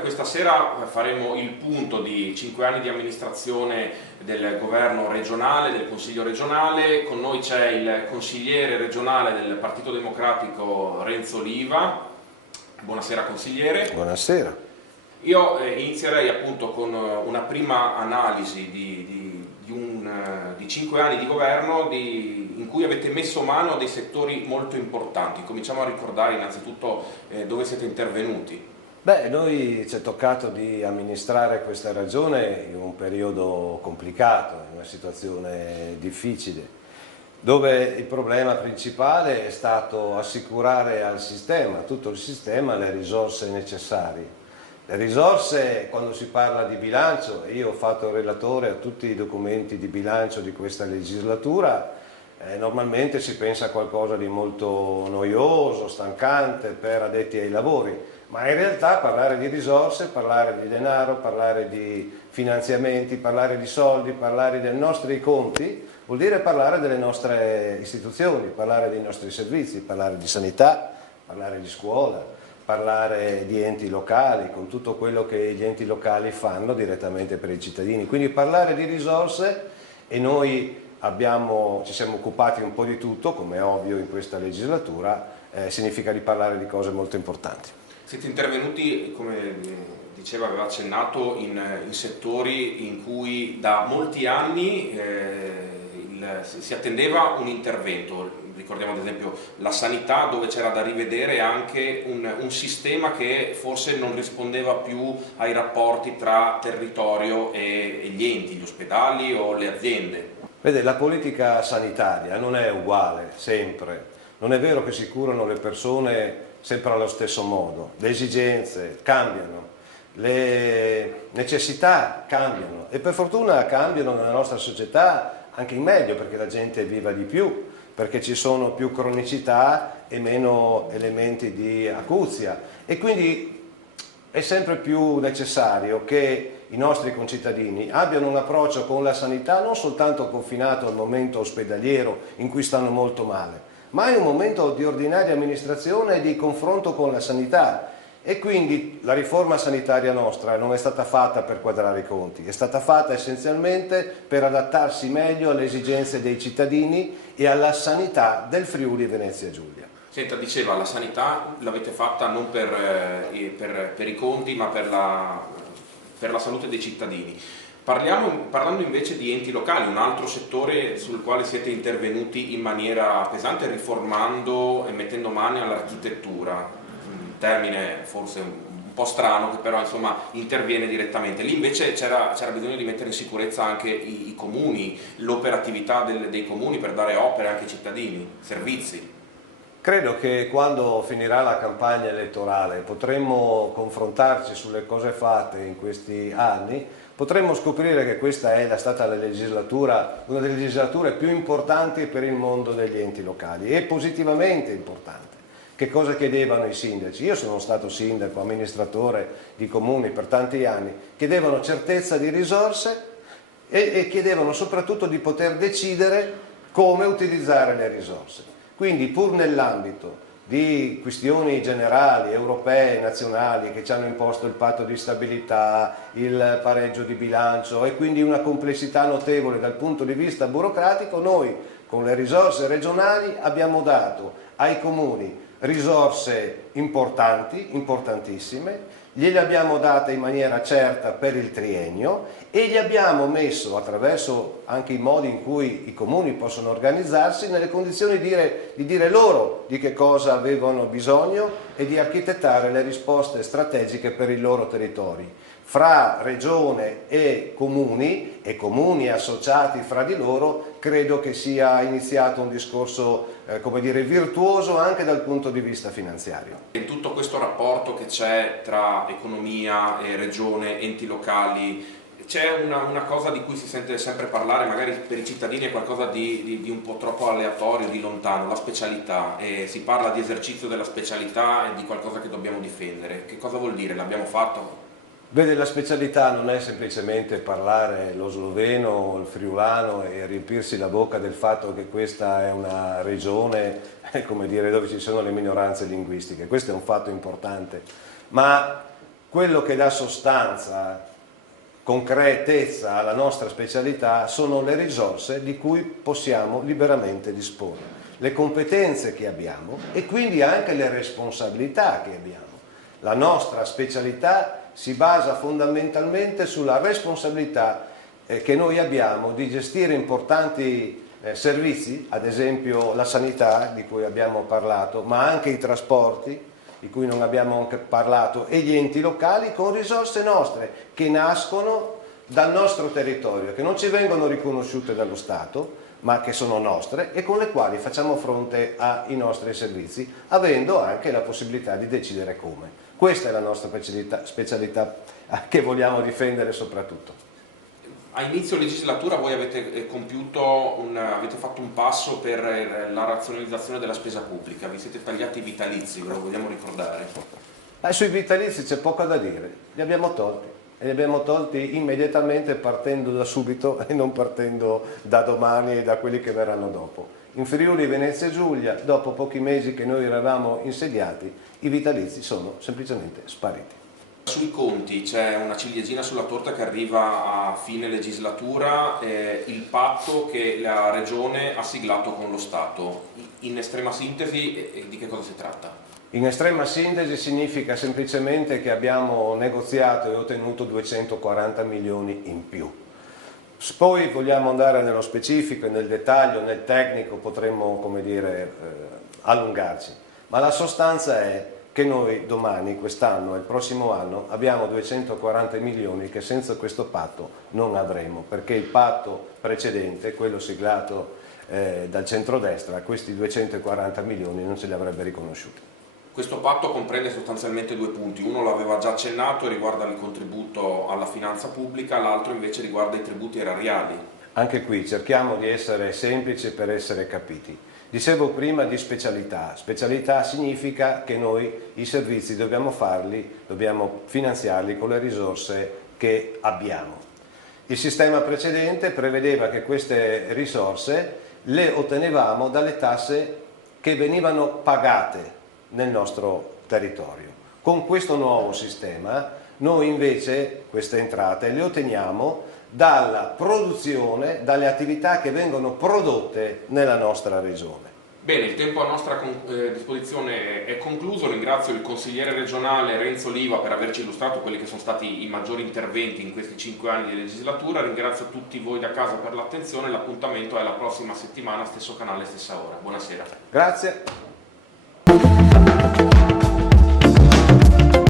questa sera faremo il punto di 5 anni di amministrazione del governo regionale, del Consiglio regionale. Con noi c'è il consigliere regionale del Partito Democratico Renzo Oliva. Buonasera consigliere. Buonasera. Io inizierei appunto con una prima analisi di 5 anni di governo in cui avete messo mano a dei settori molto importanti. Cominciamo a ricordare innanzitutto dove siete intervenuti. Beh, noi ci è toccato di amministrare questa regione in un periodo complicato, in una situazione difficile, dove il problema principale è stato assicurare al sistema, a tutto il sistema, le risorse necessarie. Le risorse, quando si parla di bilancio, io ho fatto il relatore a tutti i documenti di bilancio di questa legislatura, normalmente si pensa a qualcosa di molto noioso, stancante per addetti ai lavori, ma in realtà parlare di risorse, parlare di denaro, parlare di finanziamenti, parlare di soldi, parlare dei nostri conti, vuol dire parlare delle nostre istituzioni, parlare dei nostri servizi, parlare di sanità, parlare di scuola, parlare di enti locali, con tutto quello che gli enti locali fanno direttamente per i cittadini. Quindi parlare di risorse, e noi ci siamo occupati un po' di tutto, come è ovvio in questa legislatura, significa di parlare di cose molto importanti. Siete intervenuti, come diceva, aveva accennato, in settori in cui da molti anni si attendeva un intervento. Ricordiamo ad esempio la sanità, dove c'era da rivedere anche un sistema che forse non rispondeva più ai rapporti tra territorio e gli enti, gli ospedali o le aziende. Vede, la politica sanitaria non è uguale sempre, non è vero che si curano le persone sempre allo stesso modo, le esigenze cambiano, le necessità cambiano e per fortuna cambiano nella nostra società anche in meglio, perché la gente viva di più, perché ci sono più cronicità e meno elementi di acuzia, e quindi è sempre più necessario che i nostri concittadini abbiano un approccio con la sanità non soltanto confinato al momento ospedaliero in cui stanno molto male, ma in un momento di ordinaria amministrazione e di confronto con la sanità. E quindi la riforma sanitaria nostra non è stata fatta per quadrare i conti, è stata fatta essenzialmente per adattarsi meglio alle esigenze dei cittadini e alla sanità del Friuli Venezia Giulia. Senta, diceva, la sanità l'avete fatta non per i conti, ma per la salute dei cittadini. Parlando invece di enti locali, un altro settore sul quale siete intervenuti in maniera pesante, riformando e mettendo mano all'architettura, un termine forse un po' strano, che però insomma interviene direttamente. Lì invece c'era bisogno di mettere in sicurezza anche i comuni, l'operatività dei comuni per dare opere anche ai cittadini, servizi. Credo che quando finirà la campagna elettorale potremmo confrontarci sulle cose fatte in questi anni, potremmo scoprire che questa è stata una delle legislature più importanti per il mondo degli enti locali e positivamente importante. Che cosa chiedevano i sindaci? Io sono stato sindaco, amministratore di comuni per tanti anni, chiedevano certezza di risorse e chiedevano soprattutto di poter decidere come utilizzare le risorse. Quindi pur nell'ambito di questioni generali, europee, nazionali, che ci hanno imposto il patto di stabilità, il pareggio di bilancio e quindi una complessità notevole dal punto di vista burocratico, noi con le risorse regionali abbiamo dato ai comuni risorse importanti, importantissime, gliele abbiamo date in maniera certa per il triennio e gli abbiamo messo, attraverso anche i modi in cui i comuni possono organizzarsi, nelle condizioni di dire loro di che cosa avevano bisogno e di architettare le risposte strategiche per i loro territori. Fra regione e comuni associati fra di loro, credo che sia iniziato un discorso come dire, virtuoso anche dal punto di vista finanziario. In tutto questo rapporto che c'è tra economia e regione, enti locali, c'è una cosa di cui si sente sempre parlare, magari per i cittadini è qualcosa di un po' troppo aleatorio, di lontano, la specialità, e si parla di esercizio della specialità e di qualcosa che dobbiamo difendere. Che cosa vuol dire? L'abbiamo fatto? Vede, la specialità non è semplicemente parlare lo sloveno o il friulano e riempirsi la bocca del fatto che questa è una regione, come dire, dove ci sono le minoranze linguistiche. Questo è un fatto importante, ma quello che dà sostanza, concretezza alla nostra specialità sono le risorse di cui possiamo liberamente disporre, le competenze che abbiamo e quindi anche le responsabilità che abbiamo. La nostra specialità si basa fondamentalmente sulla responsabilità che noi abbiamo di gestire importanti servizi, ad esempio la sanità di cui abbiamo parlato, ma anche i trasporti di cui non abbiamo anche parlato e gli enti locali con risorse nostre che nascono dal nostro territorio, che non ci vengono riconosciute dallo Stato ma che sono nostre e con le quali facciamo fronte ai nostri servizi, avendo anche la possibilità di decidere come. Questa è la nostra specialità che vogliamo difendere soprattutto. A inizio legislatura voi avete fatto un passo per la razionalizzazione della spesa pubblica, vi siete tagliati i vitalizi, ve lo vogliamo ricordare. Sui vitalizi c'è poco da dire, li abbiamo tolti. E li abbiamo tolti immediatamente partendo da subito e non partendo da domani e da quelli che verranno dopo. In Friuli, Venezia e Giulia, dopo pochi mesi che noi eravamo insediati, i vitalizi sono semplicemente spariti. Sui conti c'è una ciliegina sulla torta che arriva a fine legislatura, il patto che la Regione ha siglato con lo Stato. In estrema sintesi, di che cosa si tratta? In estrema sintesi significa semplicemente che abbiamo negoziato e ottenuto 240 milioni in più. Poi vogliamo andare nello specifico, nel dettaglio, nel tecnico, potremmo, come dire, allungarci. Ma la sostanza è che noi domani, quest'anno e il prossimo anno abbiamo 240 milioni che senza questo patto non avremo, perché il patto precedente, quello siglato dal centrodestra, questi 240 milioni non ce li avrebbe riconosciuti. Questo patto comprende sostanzialmente due punti, uno l'aveva già accennato e riguarda il contributo alla finanza pubblica, l'altro invece riguarda i tributi erariali. Anche qui cerchiamo di essere semplici per essere capiti. Dicevo prima di specialità. Specialità significa che noi i servizi dobbiamo farli, dobbiamo finanziarli con le risorse che abbiamo. Il sistema precedente prevedeva che queste risorse le ottenevamo dalle tasse che venivano pagate nel nostro territorio. Con questo nuovo sistema noi invece queste entrate le otteniamo dalla produzione, dalle attività che vengono prodotte nella nostra regione. Bene, il tempo a nostra disposizione è concluso, ringrazio il consigliere regionale Renzo Liva per averci illustrato quelli che sono stati i maggiori interventi in questi 5 anni di legislatura, ringrazio tutti voi da casa per l'attenzione, l'appuntamento è la prossima settimana, stesso canale, stessa ora. Buonasera. Grazie.